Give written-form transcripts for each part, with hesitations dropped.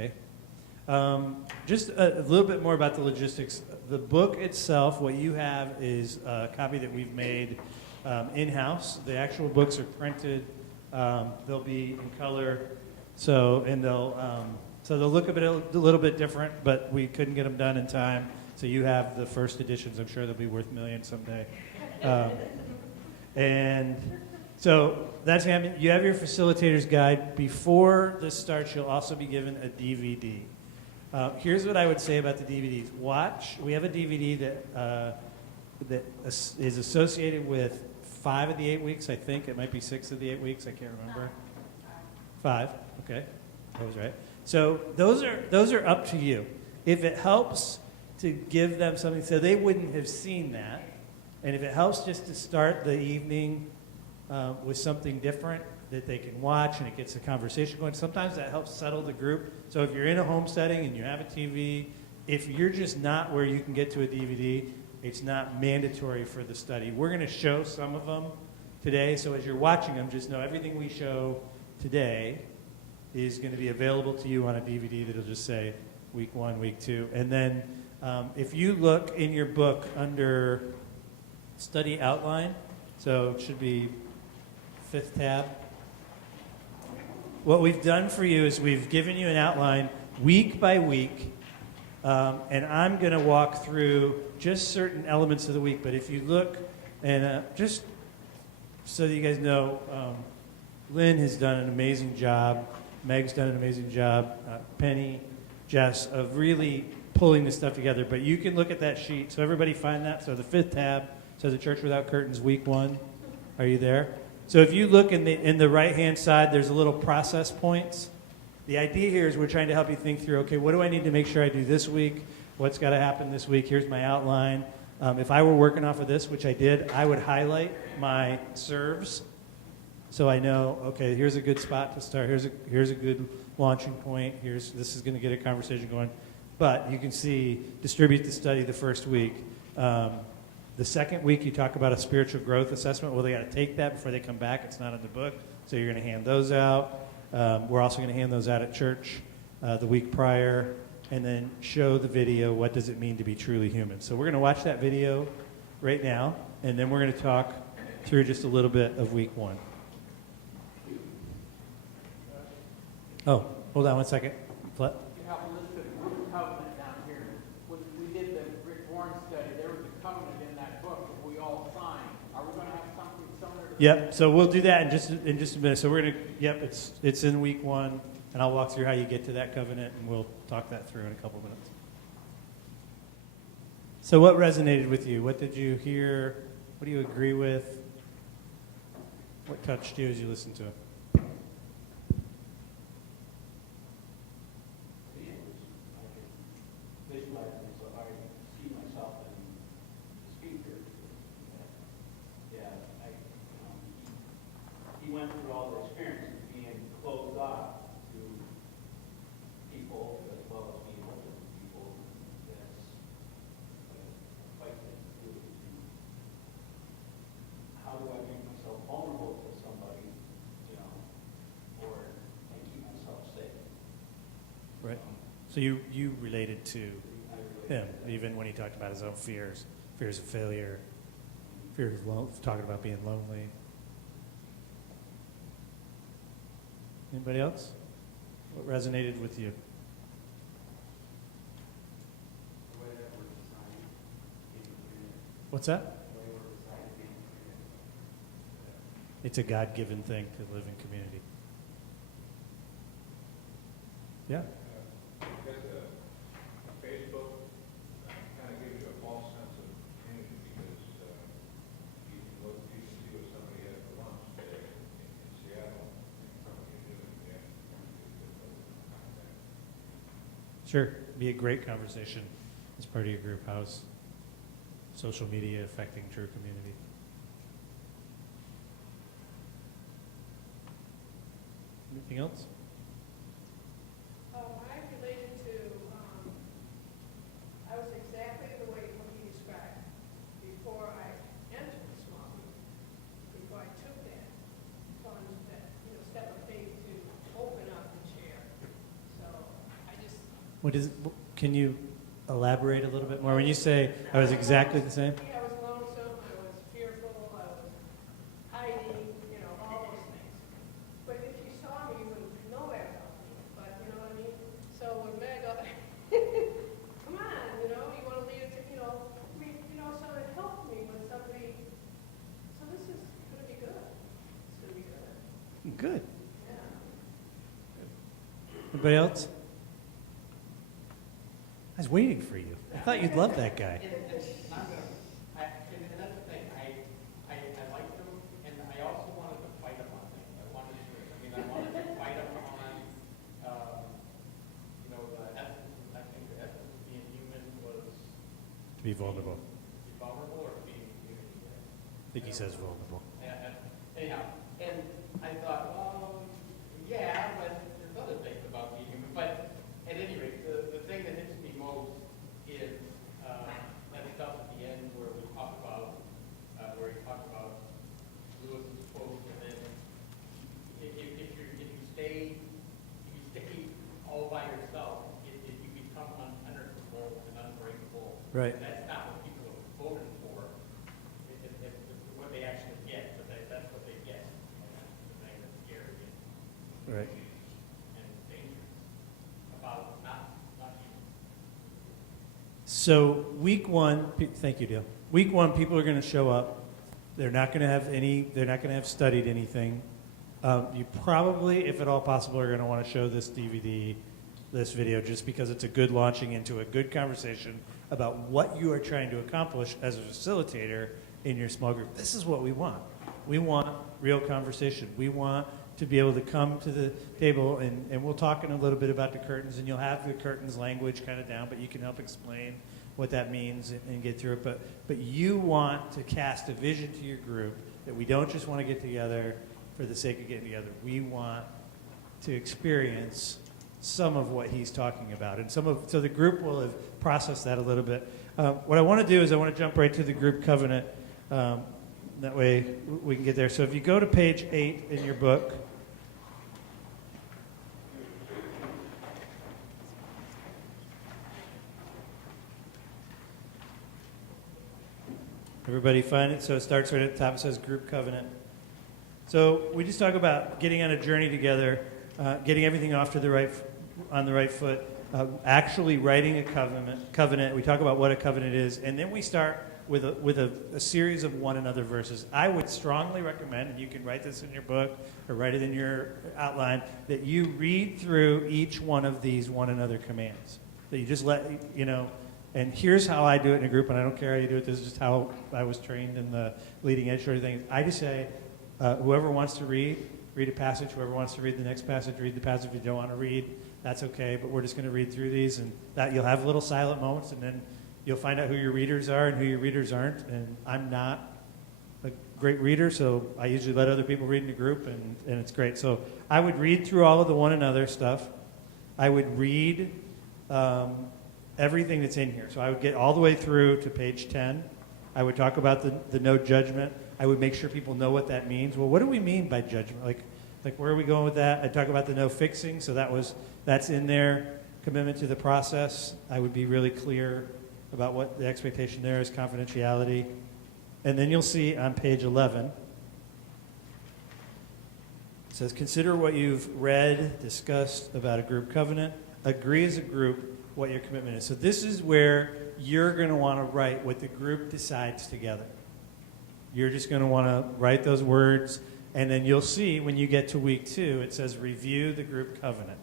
Okay. Just a little bit more about the logistics. The book itself, what you have is a copy that we've made in-house. The actual books are printed. They'll be in color, so they'll look a little bit different, but we couldn't get them done in time. So you have the first editions. I'm sure they'll be worth millions someday. And so that's happening. You have your facilitator's guide. Before this starts, you'll also be given a DVD. Here's what I would say about the DVDs. We have a DVD that is associated with 5 of the 8 weeks, I think. It might be 6 of the 8 weeks. I can't remember. 5. Okay. That was right. So those are up to you. If it helps to give them something so they wouldn't have seen that, and if it helps just to start the evening with something different that they can watch and it gets the conversation going, sometimes that helps settle the group. So if you're in a home setting and you have a TV, if you're just not where you can get to a DVD, it's not mandatory for the study. We're going to show some of them today, so as you're watching them, just know everything we show today is going to be available to you on a DVD that'll just say week 1, week 2. And then if you look in your book under study outline, so it should be 5th tab. What we've done for you is we've given you an outline week by week, and I'm going to walk through just certain elements of the week. But if you look, and just so that you guys know, Lynn has done an amazing job. Meg's done an amazing job. Penny, Jess, of really pulling this stuff together. But you can look at that sheet. So everybody find that. So the 5th tab says the Church Without Curtains, week 1. Are you there? So if you look in the right-hand side, there's a little process points. The idea here is we're trying to help you think through, okay, what do I need to make sure I do this week? What's got to happen this week? Here's my outline. If I were working off of this, which I did, I would highlight my serves so I know, okay, here's a good spot to start. Here's a good launching point. This is going to get a conversation going. But you can see, distribute the study the first week. The second week, you talk about a spiritual growth assessment. Well, they got to take that before they come back. It's not in the book, so you're going to hand those out. We're also going to hand those out at church the week prior, and then show the video, what does it mean to be truly human. So we're going to watch that video right now, and then we're going to talk through just a little bit of week 1. Oh, hold on one second. Flet? You have a list of group covenant down here. When we did the Rick Warren study, there was a covenant in that book that we all signed. Are we going to have something similar to that? Yep, so we'll do that in just a minute. So we're going to, yep, it's in week 1, and I'll walk through how you get to that covenant, and we'll talk that through in a couple minutes. So what resonated with you? What did you hear? What do you agree with? What touched you as you listened to it? He went through all the experience of being closed off to people as well as being open to people. That's quite difficult. How do I make myself vulnerable to somebody, and keep myself safe? Right. So you related to him, even when he talked about his own fears of failure, fears of talking about being lonely. Anybody else? What resonated with you? What's that? It's a God-given thing to live in community. Yeah. Because Facebook kind of gives you a false sense of community because you can look, you can see what somebody had for lunch today in Seattle, and somebody is doing the Sure. Be a great conversation as part of your group. How's social media affecting true community? Anything else? I related to, I was exactly the way what he described before I entered the small group, before I took that plunge, that step of faith to open up and share. So I What is? Can you elaborate a little bit more? When you say I was exactly the same. I was lonesome, I was fearful, I was hiding, all those things. But if you saw me, you wouldn't know that about me. But you know what I mean? So when Meg, come on, you want to lead it to, so it helped me when somebody, so this is going to be good. It's going to be good. Good. Yeah. Anybody else? I was waiting for you. I thought you'd love that guy. And I'm gonna, and that's the thing, I liked him, and I also wanted to fight him on things. I wanted to fight him on, the essence, I think the essence of being human was To be vulnerable. be vulnerable or being human. I think he says vulnerable. Anyhow, and I thought, well, yeah, but there's other things about being human. But at any rate, the thing that hits me most is that stuff at the end where we talk about, where he talks about Lewis's quote, and then if you stay all by yourself, you become unpenetrable and unbreakable. Right. And that's not what people have voted for. It's what they actually get, but that's what they get. And that's the thing that's scary Right. and dangerous about not you. So week one, thank you, Dale. Week one, people are going to show up. They're not going to have They're not going to have studied anything. You probably, if at all possible, are going to want to show this DVD, this video, just because it's a good launching into a good conversation about what you are trying to accomplish as a facilitator in your small group. This is what we want. We want real conversation. We want to be able to come to the table, and we'll talk in a little bit about the curtains, and you'll have the curtains language kind of down, but you can help explain what that means and get through it. But you want to cast a vision to your group that we don't just want to get together for the sake of getting together. We want to experience some of what he's talking about, and so the group will have processed that a little bit. What I want to do is I want to jump right to the group covenant. That way we can get there. So if you go to page 8 in your book. Everybody find it? So it starts right at the top. It says group covenant. So we just talk about getting on a journey together, getting everything off to on the right foot, actually writing a covenant. We talk about what a covenant is, and then we start with a series of one another verses. I would strongly recommend, and you can write this in your book or write it in your outline, that you read through each one of these one another commands. That you just and here's how I do it in a group, and I don't care how you do it. This is just how I was trained in the leading edge sort of thing. I just say, whoever wants to read a passage. Whoever wants to read the next passage, read the passage. If you don't want to read, that's okay. But we're just going to read through these, and that you'll have little silent moments, and then you'll find out who your readers are and who your readers aren't. And I'm not a great reader, so I usually let other people read in a group, and it's great. So I would read through all of the one another stuff. I would read everything that's in here. So I would get all the way through to page 10. I would talk about the no judgment. I would make sure people know what that means. Well, what do we mean by judgment? Like where are we going with that? I'd talk about the no fixing. So that's in there. Commitment to the process. I would be really clear about what the expectation there is, confidentiality. And then you'll see on page 11, it says, consider what you've read, discussed about a group covenant. Agree as a group what your commitment is. So this is where you're going to want to write what the group decides together. You're just going to want to write those words, and then you'll see when you get to week 2, it says review the group covenant.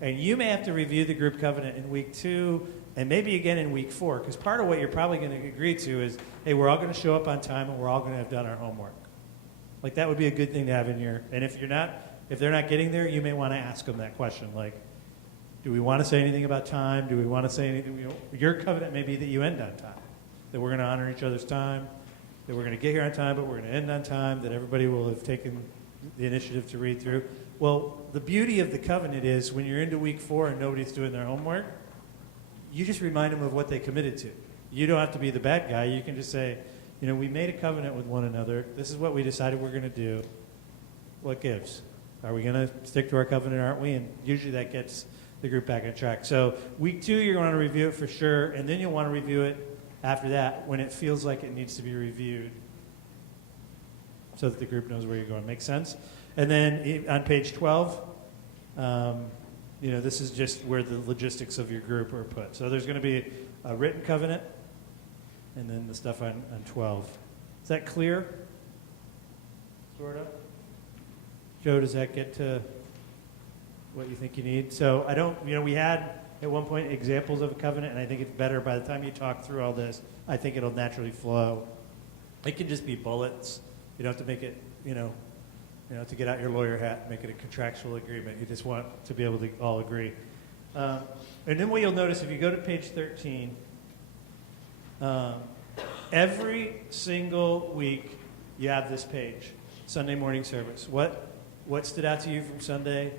And you may have to review the group covenant in week 2 and maybe again in week 4, because part of what you're probably going to agree to is, hey, we're all going to show up on time and we're all going to have done our homework. Like that would be a good thing to have in your, and if they're not getting there, you may want to ask them that question, like, do we want to say anything about time? Do we want to say anything? Your covenant may be that you end on time, that we're going to honor each other's time, that we're going to get here on time, but we're going to end on time, that everybody will have taken the initiative to read through. Well, the beauty of the covenant is when you're into week 4 and nobody's doing their homework, you just remind them of what they committed to. You don't have to be the bad guy. You can just say, we made a covenant with one another. This is what we decided we're going to do. What gives? Are we going to stick to our covenant, aren't we? And usually that gets the group back on track. So week 2, you're going to want to review it for sure, and then you'll want to review it after that when it feels like it needs to be reviewed so that the group knows where you're going. Make sense? And then on page 12, this is just where the logistics of your group are put. So there's going to be a written covenant, and then the stuff on 12. Is that clear? Sort of? Joe, does that get to what you think you need? So I don't, we had at one point examples of a covenant, and I think it's better by the time you talk through all this, I think it'll naturally flow. It can just be bullets. You don't have to make it, to get out your lawyer hat and make it a contractual agreement. You just want to be able to all agree. And then what you'll notice if you go to page 13, every single week you have this page, Sunday morning service. What stood out to you from Sunday?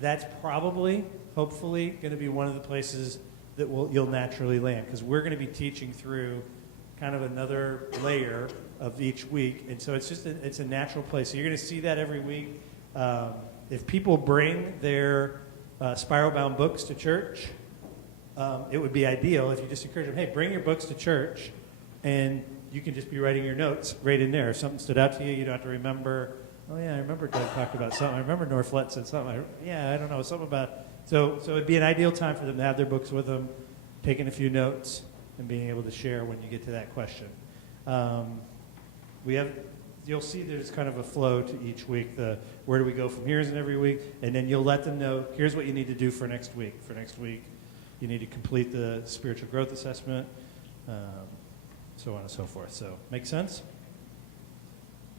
That's probably, hopefully, going to be one of the places that you'll naturally land, because we're going to be teaching through kind of another layer of each week, and so it's a natural place. So you're going to see that every week. If people bring their spiral-bound books to church, it would be ideal if you just encourage them, hey, bring your books to church, and you can just be writing your notes right in there. If something stood out to you, you don't have to remember, oh yeah, I remember Doug talked about something. I remember Norflet said something. I don't know, something about. So it'd be an ideal time for them to have their books with them, taking a few notes, and being able to share when you get to that question. You'll see there's kind of a flow to each week. Where do we go from here isn't every week, and then you'll let them know, here's what you need to do for next week. For next week, you need to complete the spiritual growth assessment, so on and so forth. So, make sense?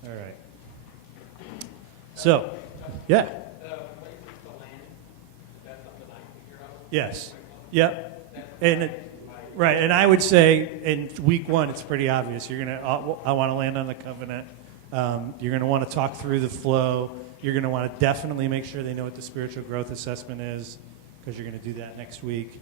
All right. So, yeah. The places to land, is that something I can figure out? Yes. Yep. Right, and I would say in week 1, it's pretty obvious. You're gonna. I want to land on the covenant. You're going to want to talk through the flow. You're going to want to definitely make sure they know what the spiritual growth assessment is, because you're going to do that next week.